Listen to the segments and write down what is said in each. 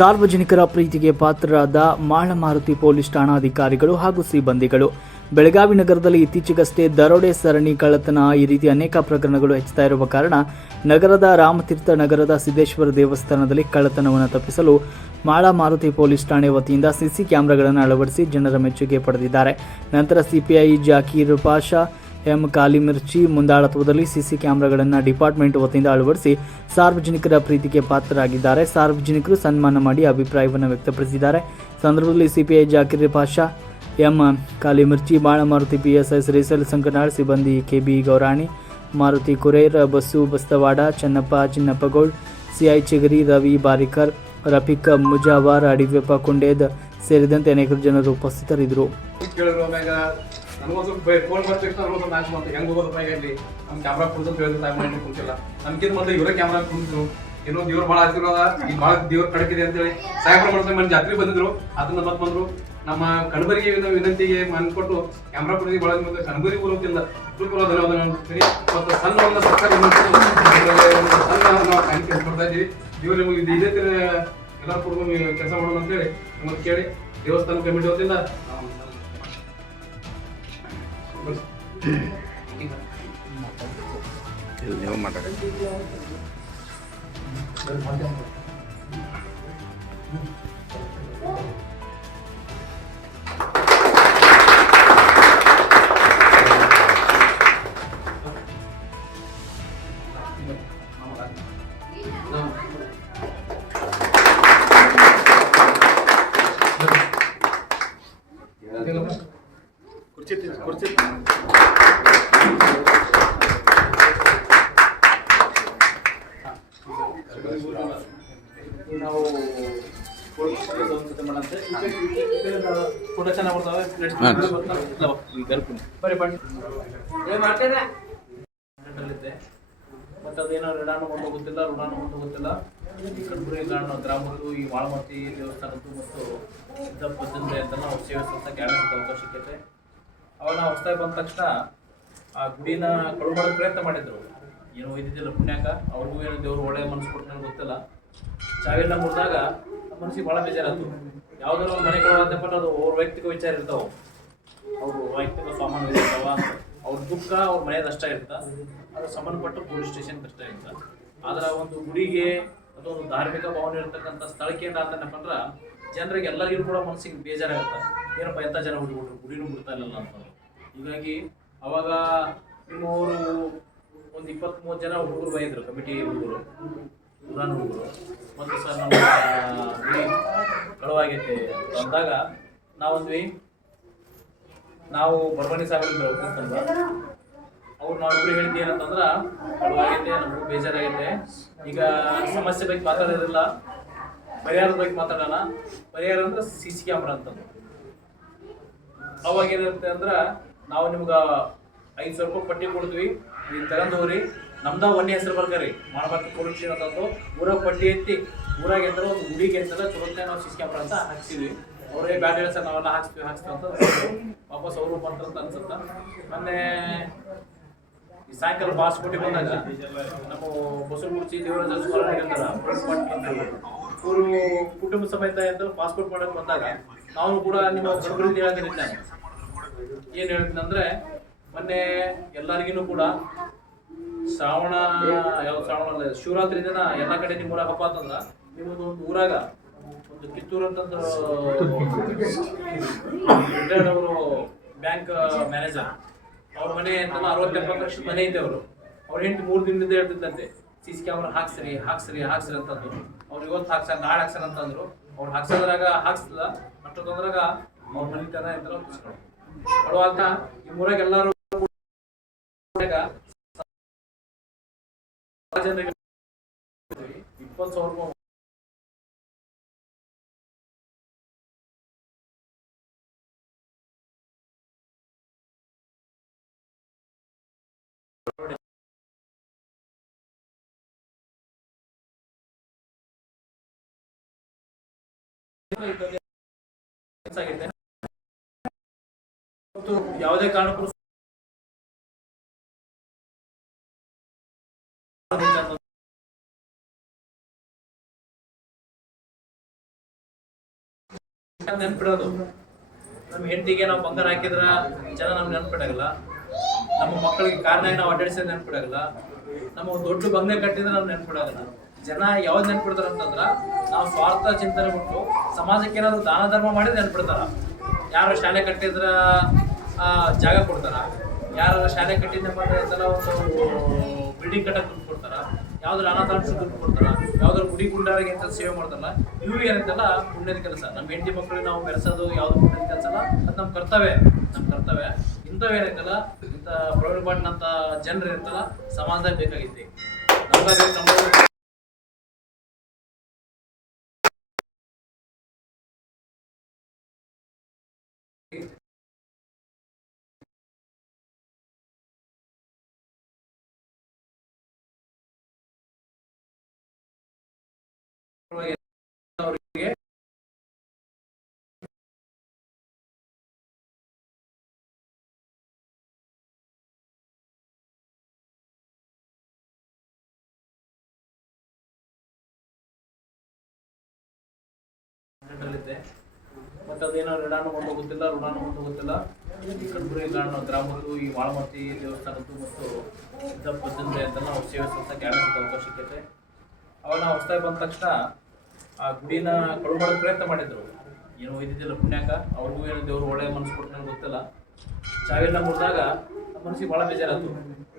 ಸಾರ್ವಜನಿಕರ ಪ್ರೀತಿಗೆ ಪಾತ್ರರಾದ ಮಾಳಮಾರುತಿ ಪೊಲೀಸ್ ಠಾಣಾಧಿಕಾರಿಗಳು ಹಾಗೂ ಸಿಬ್ಬಂದಿಗಳು. ಬೆಳಗಾವಿ ನಗರದಲ್ಲಿ ಇತ್ತೀಚೆಗಷ್ಟೇ ದರೋಡೆ ಸರಣಿ ಕಳ್ಳತನ ಈ ರೀತಿ ಅನೇಕ ಪ್ರಕರಣಗಳು ಹೆಚ್ಚುತ್ತಾ ಇರುವ ಕಾರಣ ನಗರದ ರಾಮತೀರ್ಥ ನಗರದ ಸಿದ್ದೇಶ್ವರ ದೇವಸ್ಥಾನದಲ್ಲಿ ಕಳ್ಳತನವನ್ನು ತಪ್ಪಿಸಲು ಮಾಳ ಮಾರುತಿ ಪೊಲೀಸ್ ಠಾಣೆ ವತಿಯಿಂದ ಸಿಸಿ ಕ್ಯಾಮೆರಾಗಳನ್ನು ಅಳವಡಿಸಿ ಜನರ ಮೆಚ್ಚುಗೆ ಪಡೆದಿದ್ದಾರೆ. ನಂತರ ಸಿಪಿಐ ಜಾಕೀರ್ ಪಾಷಾ ಎಂ ಕಾಲಿಮಿರ್ಚಿ ಮುಂದಾಳತ್ವದಲ್ಲಿ ಸಿಸಿ ಕ್ಯಾಮೆರಾಗಳನ್ನು ಡಿಪಾರ್ಟ್ಮೆಂಟ್ ವತಿಯಿಂದ ಅಳವಡಿಸಿ ಸಾರ್ವಜನಿಕರ ಪ್ರೀತಿಗೆ ಪಾತ್ರರಾಗಿದ್ದಾರೆ. ಸಾರ್ವಜನಿಕರು ಸನ್ಮಾನ ಮಾಡಿ ಅಭಿಪ್ರಾಯವನ್ನು ವ್ಯಕ್ತಪಡಿಸಿದ್ದಾರೆ. ಸಂದರ್ಭದಲ್ಲಿ CPI Zakir Pasha, M Kalimirchi Balamaruti PSI Shreesal Sankanal, ಸಿಬ್ಬಂದಿ ಕೆಬಿ ಗೌರಾಣಿ, ಮಾರುತಿ ಕುರೇರ್ ಬಸ್ಸು ಬಸ್ತವಾಡ, ಚನ್ನಪ್ಪ ಚಿನ್ನಪ್ಪಗೌಡ್ ಸಿಐ ಚಿಗರಿ, ರವಿ ಬಾರಿಕರ್, ರಫಿಕ್ ಮುಜಾವಾರ್ ಅಡಿವೆಪ್ಪ ಕುಂಡೇದ್ ಸೇರಿದಂತೆ ಅನೇಕರು ಜನರು ಉಪಸ್ಥಿತರಿದ್ದರು. ಏನೋ ಮತ್ತೆ ನಮ್ಮ ಕಣಬರಿಗೆ ವಿನ- ವಿನಂತಿಗೆ ಮನ್ಕೊಟ್ಟು ಕ್ಯಾಮ್ರಾ ಕೊಡಿ ಬಳಸಿ ಮತ್ತೆ ಕಣಬರಿ ಬರೋದಿಲ್ಲ ತುಂಬ ಧನ್ಯವಾದ ಸರಿ. ಮತ್ತು ಸಣ್ಣ ಸರ್ಕಾರ ಸಣ್ಣ ನಾವು ಕಾಣಿಕೆ ಕೊಡ್ತಾ ಇದ್ದೀವಿ. ಇವ್ರು ನಿಮಗೆ ಇದೇ ಎಲ್ಲರೂ ಕೂಡ ನೀವು ಕೆಲಸ ಮಾಡೋಣ ಅಂತೇಳಿ ನಿಮ್ಮನ್ನು ಕೇಳಿ. ದೇವಸ್ಥಾನ ಕಮಿಟಿ ವತಿಯಿಂದ ನಾವು ಮಾತಾಡಿ. ಕುರ್ಚಿ ಕುರ್ಚಿ ನಾವು ಫೋಟೋ ಚೆನ್ನಾಗಿ ಬರ್ತಾವೆ. ಬರೀ ಬಣ್ಣ ಅಲ್ಲಿದ್ದೆ. ಮತ್ತೆ ಅದೇನೋ ಋಣಾನು ಒಂದು ಗೊತ್ತಿಲ್ಲ ಋಣಾನು ಒಂದು ಗೊತ್ತಿಲ್ಲ ಈ ಕಡೆ ಗ್ರಾಮದ್ದು ಈ ವಾಳಮತಿ ದೇವಸ್ಥಾನದ್ದು ಮತ್ತು ಅಂತ ನಾವು ಸೇವೆ ಸಲ್ಲಿಸಕ್ಕೆ ಆಡಳಿತ ಅವಕಾಶ ಸಿಕ್ಕೈತೆ ಅವಾಗ ಹೊಸದಾಗಿ ಬಂದ ತಕ್ಷಣ ಆ ಗುಡಿನ ಕಳು ಮಾಡೋಕೆ ಪ್ರಯತ್ನ ಮಾಡಿದ್ರು. ಏನೋ ಇದ್ದಿದ್ದಿಲ್ಲ ಪುಣ್ಯಾಕ. ಅವ್ರಿಗೂ ಏನೋ ದೇವ್ರು ಒಳ್ಳೆಯ ಮನಸ್ಸು ಕೊಡ್ತಾನೆ ಗೊತ್ತಿಲ್ಲ. ಚಾವೆಲ್ಲ ಮುರಿದಾಗ ಮನಸ್ಸಿಗೆ ಭಾಳ ಬೇಜಾರಾಯ್ತು. ಯಾವ್ದಾದ್ರು ಒಂದು ಮನೆ ಕಳವಾದಪ್ಪ ಅದು ಅವ್ರ ವೈಯಕ್ತಿಕ ವಿಚಾರ ಇರ್ತಾವೆ. ಅವ್ರ ವೈಯಕ್ತಿಕ ಸಾಮಾನು ಇರ್ತಾವ. ಅವ್ರ ದುಃಖ ಅವ್ರ ಮನೆಯದು ಅಷ್ಟ ಇರ್ತ. ಅದು ಸಂಬಂಧಪಟ್ಟು ಪೊಲೀಸ್ ಸ್ಟೇಷನ್ ಕಷ್ಟ ಇರ್ತ. ಆದ್ರೆ ಒಂದು ಗುಡಿಗೆ ಅಥವಾ ಒಂದು ಧಾರ್ಮಿಕ ಭಾವನೆ ಇರತಕ್ಕಂಥ ಸ್ಥಳಕ್ಕೆ ಏನಾಗ್ತಾನಪ್ಪ ಅಂದ್ರೆ ಜನರಿಗೆ ಎಲ್ಲರಿಗೂ ಕೂಡ ಮನಸ್ಸಿಗೆ ಬೇಜಾರಾಗುತ್ತೆ. ಏನಪ್ಪ ಎಂತ ಜನ ಹುಡುಗರು? ಗುಡಿನೂ ಬಿಡ್ತಾ ಇಲ್ಲಲ್ಲ ಅಂತ. ಹೀಗಾಗಿ ಅವಾಗ ನಿಮ್ಮವರು ಒಂದು ಇಪ್ಪತ್ತ್ ಮೂವತ್ತು ಜನ ಹುಡುಗರು ಬಂದಿದ್ರು ಕಮಿಟಿ ಹುಡುಗರು ಪುರಾಣ ಹುಡುಗರು. ಮತ್ತು ಸರ್ ನಮ್ಮ ಕಳವಾಗೈತೆ ಅಂದಾಗ ನಾವಂದ್ವಿ ನಾವು ಬರವಣಿ ಸಾಗರ ಅಂತಂದ್ರೆ. ಅವ್ರು ನಾವಿಬ್ರು ಹೇಳಿದ್ದು ಏನಂತಂದ್ರೆ ಕಳುವಾಗೈತೆ ನಮಗೂ ಬೇಜಾರಾಗೈತೆ. ಈಗ ಸಮಸ್ಯೆ ಬಗ್ಗೆ ಮಾತಾಡೋದಿಲ್ಲ. ಪರಿಹಾರದ ಬಗ್ಗೆ ಮಾತಾಡೋಣ. ಪರಿಹಾರ ಅಂದ್ರೆ ಸಿ ಸಿ ಕ್ಯಾಮ್ರಾ ಅಂತಂದು ಅವಾಗ ಏನಿರುತ್ತೆ ಅಂದ್ರ ನಾವು ನಿಮ್ಗೆ ಐದು ಸಾವಿರ ರೂಪಾಯಿ ಪಟ್ಟಿ ಕೊಡ್ತೀವಿ. ನೀವು ತಗೊಂಡು ಹೋಗ್ರಿ. ನಮ್ದ ಒಂದೇ ಹೆಸರು ಬರ್ಕರಿ. ಮಾಡಬಾರ್ದು ಪೊಲೀಸ್ ಅಂತಂದು ಊರಾಗ ಪಟ್ಟಿ ಎತ್ತಿ ಊರಾಗ ಎಂದ್ರೆ ಒಂದು ಗುಡಿಗೆ ಎಂತಲ್ಲ ಚಲೋತ್ತೆ ನಾವು ಸಿ ಸಿ ಕ್ಯಾಮ್ರಾ ಅಂತ ಹಾಕ್ಸಿದ್ವಿ. ಅವರೇ ಬ್ಯಾಡ್ ಹೇಳಿ ಸರ್ ನಾವೆಲ್ಲ ಹಾಕ್ಸ್ತೀವಿ ಹಾಕ್ಸ್ತೀವಿ ಅಂತ. ವಾಪಸ್ ಅವರು ಬಂತಾರಂತ ಅನ್ಸುತ್ತ. ಮೊನ್ನೆ ಈ ಸಾಯಂಕಾಲ ಪಾಸ್ಪೋರ್ಟ್ ಬಂದಾಗ ನಮ್ಮ ಬಸವಗುರ್ಚಿ ಸ್ಮರಣೆ ಹೇಳ್ತಾರ ಇವರು ಕುಟುಂಬ ಸಮೇತ ಅಂತ ಪಾಸ್ಪೋರ್ಟ್ ಮಾಡಕ್ ಬಂದಾಗ ನಾವು ಕೂಡ ನಿಮ್ಮ ಗರ್ಭದಿಂದ ಹೇಳ್ತೀನಿ ನಾನು ಏನ್ ಹೇಳ್ತೀನಂದ್ರೆ, ಮೊನ್ನೆ ಎಲ್ಲರಿಗೂ ಕೂಡ ಶ್ರಾವಣ, ಯಾವ ಶ್ರಾವಣ ಶಿವರಾತ್ರಿ ದಿನ ಎಲ್ಲ ಕಡೆ ನಿಮ್ಮ ಊರಾಗ ಹಬ್ಬ ಅಂತಂದ್ರ ನಿಮ್ಮದು ಒಂದು ಊರಾಗ ಒಂದು ಕಿತ್ತೂರು ಅಂತಂದು ಅವರು ಬ್ಯಾಂಕ್ ಮ್ಯಾನೇಜರ್, ಅವ್ರ ಮನೆ ಅಂತಂದ್ರೆ ಅರವತ್ತೆಪ್ಪತ್ತು ಲಕ್ಷದ ಮನೆ ಐತೆ ಅವರು. ಅವ್ರ ಎಂಟು ಮೂರು ದಿನದಿಂದ ಹೇಳ್ತಿದ್ದಂತೆ ಸಿ ಸಿ ಕ್ಯಾಮ್ರಾ ಹಾಕ್ಸ್ರಿ ಹಾಕ್ಸ್ರಿ ಹಾಕ್ಸ್ರಿ ಅಂತಂದ್ರು. ಅವ್ರು ಇವತ್ತು ಹಾಕ್ಸಾರ ನಾಳೆ ಹಾಕ್ಸಾರ ಅಂತಂದ್ರು. ಅವ್ರು ಹಾಕ್ಸೋದ್ರಾಗ ಹಾಕ್ಸಲ್ಲ ಅಷ್ಟೊತ್ತಂದ್ರಾಗ ಅವ್ರ ಮನೆ ತನ ಎಂತ ಕೊಡುವಾಗ ಈ ಮೂರಾಗ ಎಲ್ಲರೂ ಇಪ್ಪತ್ತು ಸಾವಿರ ರೂಪಾಯಿ ಯಾವುದೇ ಕಾರಣಕ್ಕೂ ನೆನ್ಪಿಡೋದು. ನಮ್ಮ ಹೆಂಡತಿಗೆ ನಾವು ಬಂಗಾರ ಹಾಕಿದ್ರ ಜನ ನಮ್ಗೆ ನೆನ್ಪಿಡಾಗಲ್ಲ. ನಮ್ಮ ಮಕ್ಕಳಿಗೆ ಕಾರ್ನಾಗ ನಾವು ಅಡ್ಡಾಡಿಸಿದ ನೆನ್ಪಿಡಾಗಲ್ಲ. ನಮ್ಮ ದೊಡ್ಡ ಬಂಗ್ಲೆ ಕಟ್ಟಿದ್ರೆ ನಾವು ನೆನ್ಪಿಡಾಗಲ್ಲ. ಜನ ಯಾವ್ದು ನೆನ್ಪಿಡ್ತಾರ ಅಂತಂದ್ರ ನಾವು ಸ್ವಾರ್ಥ ಚಿಂತನೆ ಬಿಟ್ಟು ಸಮಾಜಕ್ಕೆ ಏನಾದ್ರು ದಾನ ಧರ್ಮ ಮಾಡಿ ನೆನ್ಪಿಡ್ತಾರ. ಯಾರು ಶಾಲೆ ಕಟ್ಟಿದ್ರ ಜಾಗ ಕೊಡ್ತಾರ. ಯಾರು ಶಾಲೆ ಕಟ್ಟಿದ ಬಿಲ್ಡಿಂಗ್ ಕಟ್ಟಕ್ ದುಡ್ಡು ಕೊಡ್ತಾರ. ಯಾವ್ದ್ರ ಅನಾಥಾಂಶ ದುಡ್ಡು ಕೊಡ್ತಾರ. ಯಾವ್ದ್ರ ಗುಡಿ ಗುಂಡಾರಿಗೆ ಅಂತ ಸೇವೆ ಮಾಡ್ತಾರಲ್ಲ, ಇವ್ರು ಏನಂತಲ್ಲ, ಪುಣ್ಯದ ಕೆಲಸ. ನಮ್ಮ ಹೆಂಡತಿ ಮಕ್ಕಳಿಗೆ ನಾವು ಬೆರೆಸೋದು ಯಾವ್ದು ಪುಣ್ಯದ ಕೆಲಸ ಅಲ್ಲ ಅದು ನಮ್ಮ ಕರ್ತವ್ಯ. ನಮ್ಮ ಕರ್ತವ್ಯ. ಇಂಥವೇನೈತಲ್ಲ ಇಂಥ ಪ್ರವೀಣ್ ಪಾಟ್ನ ಅಂತ ಜನರು ಇರ್ತಲ್ಲ ಸಮಾಜದಾಗ ನಮ್ಗಾದ್ರೆ ಅವರಿಗೆ ಮತ್ತೆ ಅದೇನೋ ಋಣಾನು ಒಂದು ಗೊತ್ತಿಲ್ಲ ಋಣಾನು ಒಂದು ಗೊತ್ತಿಲ್ಲ ಈ ಕಡ್ಬುರಿ ಕಾರಣ ಗ್ರಾಮದ್ದು ಈ ವಾಳಮತಿ ದೇವಸ್ಥಾನದ್ದು ಮತ್ತು ಸಿದ್ದಪ್ಪ ಅಂತ ನಾವು ಸೇವೆ ಸಲ್ಲಿಸಕ್ಕೆ ಕ್ಯಾಬಿನೆಟ್ ಅವಕಾಶ ಸಿಕ್ಕೈತೆ ಅವಾಗ ನಾವು ಹೊಸದಾಗಿ ಬಂದ ತಕ್ಷಣ ಆ ಗುಡಿನ ಕಳು ಮಾಡೋ ಪ್ರಯತ್ನ ಮಾಡಿದ್ರು. ಏನು ಇದ್ದಿದ್ದಿಲ್ಲ ಪುಣ್ಯಾಕ. ಅವ್ರಿಗೂ ಏನು ದೇವ್ರು ಒಳ್ಳೆ ಮನಸ್ಸು ಕೊಡ್ತಾನೆ ಗೊತ್ತಿಲ್ಲ. ಚಾವೆಲ್ಲ ಮುರಿದಾಗ ಮನಸ್ಸಿಗೆ ಭಾಳ ಬೇಜಾರಾಯ್ತು.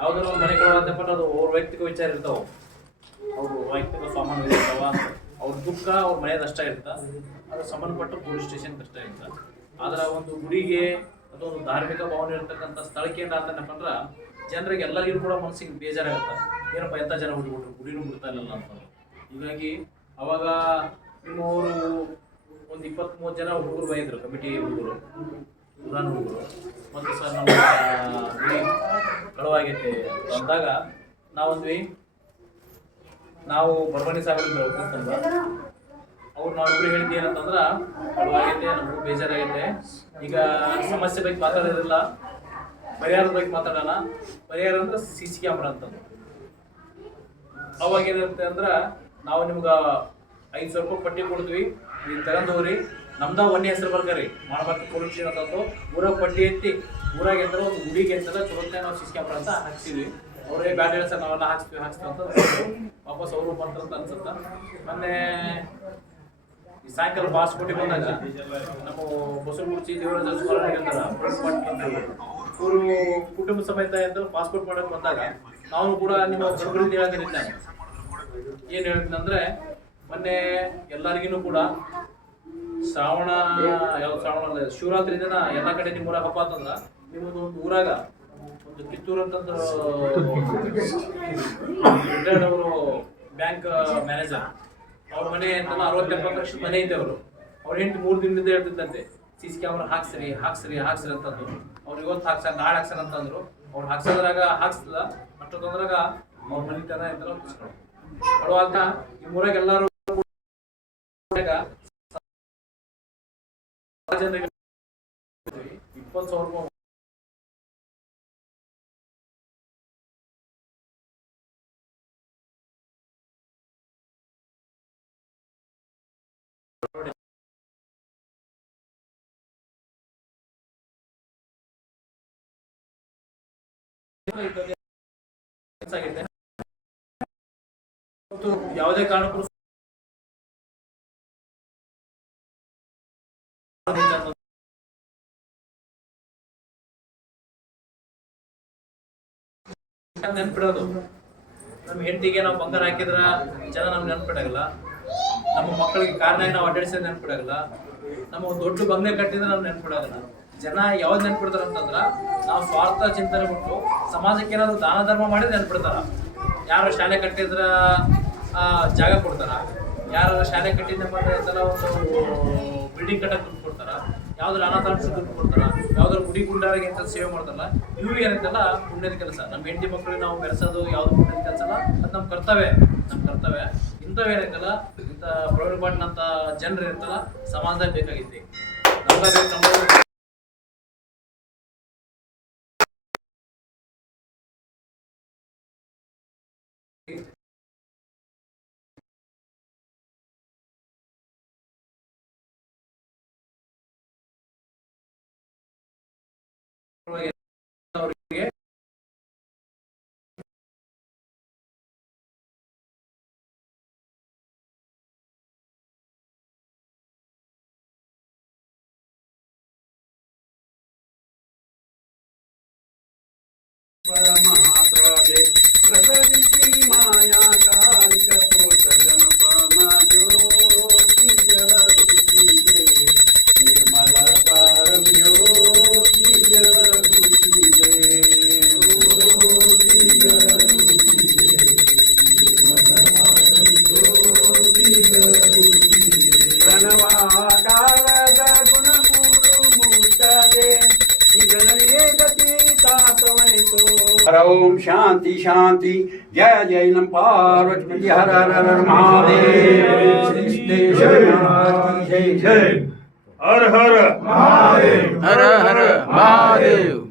ಯಾವ್ದಾದ್ರು ಒಂದು ಮನೆ ಕೊಡೋದಪ್ಪ ಅದು ಅವ್ರ ವೈಯಕ್ತಿಕ ವಿಚಾರ ಇರ್ತಾವ. ಅವರು ವೈಯಕ್ತಿಕ ಸಾಮಾನು ಇರ್ತಾವ. ಅವ್ರ ದುಃಖ ಅವ್ರ ಮನೆಯದ ಅಷ್ಟ ಇರ್ತ. ಅದು ಸಂಬಂಧಪಟ್ಟ ಪೊಲೀಸ್ ಸ್ಟೇಷನ್ ಕಷ್ಟ ಇರ್ತ. ಆದ್ರೆ ಒಂದು ಗುಡಿಗೆ ಅಥವಾ ಒಂದು ಧಾರ್ಮಿಕ ಭಾವನೆ ಇರ್ತಕ್ಕಂಥ ಸ್ಥಳಕ್ಕೆ ಏನಾಗ್ತಾನಪ್ಪ ಅಂದ್ರೆ ಜನರಿಗೆ ಎಲ್ಲರಿಗೂ ಕೂಡ ಮನಸ್ಸಿಗೆ ಬೇಜಾರಾಗುತ್ತೆ. ಏನಪ್ಪ ಎಂತ ಜನ ಹುಡುಗರು? ಗುಡಿನೂ ಬಿಡ್ತಾ ಇಲ್ಲಲ್ಲ ಅಂತ. ಹೀಗಾಗಿ ಅವಾಗ ನಿಮ್ಮವರು ಒಂದು ಇಪ್ಪತ್ತ್ ಮೂವತ್ತು ಜನ ಹುಡುಗರು ಬೈದ್ರು ಕಮಿಟಿ ಹುಡುಗರು ಪುರಾಣ ಹುಡುಗರು. ಮತ್ತು ಸರ್ ನಮ್ಮ ಗುಡಿ ಕಳುವಾಗೈತೆ ಅಂದಾಗ ನಾವೊಂದ್ವಿ. ನಾವು ಬರವಣಿ ಸಾಗರ ಅಂತಂದ್ರೆ ಅವ್ರು ನಾವಿಬ್ರು ಹೇಳಿದ್ದು ಏನಂತಂದ್ರ ಕಳುವಾಗೈತೆ ನಮಗೂ ಬೇಜಾರಾಗೈತೆ. ಈಗ ಸಮಸ್ಯೆ ಬಗ್ಗೆ ಮಾತಾಡೋದಿಲ್ಲ ಪರಿಹಾರದ ಬಗ್ಗೆ ಮಾತಾಡೋಣ. ಪರಿಹಾರ ಅಂದ್ರೆ ಸಿ ಸಿ ಕ್ಯಾಮ್ರಾ ಅಂತಂದು ಅವಾಗ ಅಂದ್ರ ನಾವು ನಿಮ್ಗೆ ಐದು ಸಾವಿರ ರೂಪಾಯಿ ಪಟ್ಟಿ ಕೊಡ್ತೀವಿ. ನೀವು ತಗೊಂಡೋಗ್ರಿ ನಮ್ದ ಒಂದೇ ಹೆಸರು ಬರ್ಕರಿ ಮಾಡ್ಬೇಕು ಸ್ಟೇಷನ್ ಅಂತಂದು ಊರಾಗ ಪಟ್ಟಿ ಎತ್ತಿ ಊರಾಗ ಎಂತ ಒಂದು ಗುಡಿಗೆ ಎಂತರ ಚಲೋತ್ನೆ ನಾವು ಸಿ ಸಿ ಕ್ಯಾಮ್ರಾ ಅಂತ ಹಾಕ್ಸಿದ್ವಿ. ಅವರೇ ಬ್ಯಾಡ ಹೇಳಿ ಸರ್ ನಾವೆಲ್ಲ ಹಾಕ್ಸ್ತೀವಿ ಹಾಕ್ಸ್ತೀವಿ ಅಂತ. ವಾಪಸ್ ಅವರು ಬಂತಂತ ಅನ್ಸುತ್ತ. ಮೊನ್ನೆ ಈ ಸಾಯಂಕಾಲ ಕೊಟ್ಟಿ ಬಂದಾಗ ನಮ್ಮ ಬಸವಗುರ್ಚಿ ದೇವರಾಜ ಸ್ಮರಣೆ ಇವರು ಕುಟುಂಬ ಸಮೇತ ಎಂದು ಪಾಸ್ಪೋರ್ಟ್ ಮಾಡಕ್ ಬಂದಾಗ, ನಾವು ಕೂಡ ನಿಮ್ಮ ನಾನು ಏನ್ ಹೇಳ್ತೀನಿ ಅಂದ್ರೆ, ಮೊನ್ನೆ ಎಲ್ಲರಿಗೂ ಕೂಡ ಶ್ರಾವಣ ಯಾವ ಶ್ರಾವಣ ಅಂದ್ರೆ ಶಿವರಾತ್ರಿ ದಿನ ಎಲ್ಲ ಕಡೆ ನಿಮ್ಮ ಊರಾಗ ಹಬ್ಬ ಅಂತಂದ್ರ ನಿಮ್ಮದು ಒಂದು ಊರಾಗ ಒಂದು ಕಿತ್ತೂರು ಅಂತಂದು ರಿಟೈರ್ಡ್ ಅವರು ಬ್ಯಾಂಕ್ ಮ್ಯಾನೇಜರ್. ಅವ್ರ ಮನೆ ಅಂತಲ್ಲ ಅರವತ್ತೆಪ್ಪತ್ತು ಲಕ್ಷ ಮನೆ ಐತೆ ಅವರು ಅವ್ರ ಹೆಂಡತಿ ಮೂರು ದಿನದಿಂದ ಹೇಳ್ತಿದ್ದಂತೆ, ಸಿ ಸಿ ಕ್ಯಾಮ್ರಾ ಹಾಕ್ಸ್ರಿ ಹಾಕ್ಸ್ರಿ ಹಾಕ್ಸ್ರಿ ಅಂತಂದ್ರು. ಅವ್ರು ಇವತ್ತು ಹಾಕ್ಸ ನಾಳೆ ಹಾಕ್ಸಾರ ಅಂತಂದ್ರು. ಅವ್ರು ಹಾಕ್ಸೋದ್ರಾಗ ಹಾಕ್ಸ್ತದ ಅಷ್ಟೊತ್ತಂದ್ರಾಗ ಅವ್ರ ಮನೆ ತನ ಅಳುವಾಗ ಈ ಊರಾಗ ಎಲ್ಲರೂ ಇಪ್ಪತ್ತು ಸಾವಿರ ರೂಪಾಯಿ. ಮತ್ತು ಯಾವುದೇ ಕಾರಣಕ್ಕೂ ನೆನ್ಪಿಡೋದು. ನಮ್ಮ ಹೆಂಡತಿಗೆ ನಾವು ಬಂಗಾರ ಹಾಕಿದ್ರ ಜನ ನಮ್ಗೆ ನೆನ್ಪಿಡಲ್ಲ ನಮ್ಮ ಮಕ್ಕಳಿಗೆ ಕಾರಣ ನಾವು ಅಡ್ಡಾಡಿಸಿದ ನೆನ್ಪಿಡಲ್ಲ ನಮ್ಮ ದೊಡ್ಡ ಬಂಗ್ಲೆ ಕಟ್ಟಿದ್ರೆ ನಾವು ನೆನ್ಪಿಡೋದಿಲ್ಲ. ಜನ ಯಾವ್ದು ನೆನ್ಪಿಡ್ತಾರ ಅಂತಂದ್ರ ನಾವು ಸ್ವಾರ್ಥ ಚಿಂತನೆ ಬಿಟ್ಟು ಸಮಾಜಕ್ಕೆ ಏನಾದ್ರು ದಾನ ಧರ್ಮ ಮಾಡಿ ನೆನ್ಪಿಡ್ತಾರ. ಯಾರು ಶಾಲೆ ಕಟ್ಟಿದ್ರ ಜಾಗ ಕೊಡ್ತಾರ? ಯಾರು ಶಾಲೆ ಕಟ್ಟಿದ್ನಪ್ಪ ಅಂದ್ರೆ ಸಲ ಒಂದು ಬಿಲ್ಡಿಂಗ್ ಕಟ್ಟಕ್ಕೆ ದುಡ್ಡು ಕೊಡ್ತಾರ? ಯಾವ್ದಾರು ಅನಾಥಾಂಶ ದುಡ್ಡು ಕೊಡ್ತಾರ? ಯಾವ್ದಾರು ಗುಡಿ ಗುಂಡಾರಿಗೆ ಅಂತ ಸೇವೆ ಮಾಡ್ತಾರಲ್ಲ, ಇವ್ರು ಏನಂತಲ್ಲ, ಪುಣ್ಯದ ಕೆಲಸ. ನಮ್ಮ ಹೆಂಡತಿ ಮಕ್ಕಳಿಗೆ ನಾವು ಬೆರೆಸೋದು ಯಾವ್ದು ಪುಣ್ಯದ ಕೆಲಸ ಅಲ್ಲ ಅದು ನಮ್ಮ ಕರ್ತವ್ಯ. ನಮ್ಮ ಕರ್ತವ್ಯ. ಇಂಥವೇನೈತಲ್ಲ ಇಂಥ ಪ್ರವೀಣ್ ಅಂತ ಜನರು ಇರ್ತಲ್ಲ ಸಮಾಜದಾಗ ಬೇಕಾಗಿತ್ತು Gracias. ॐ शान्ति शान्ति जय जय नम पार्वती हर हर हर महादेव हर हर महादेव हर हर महादेव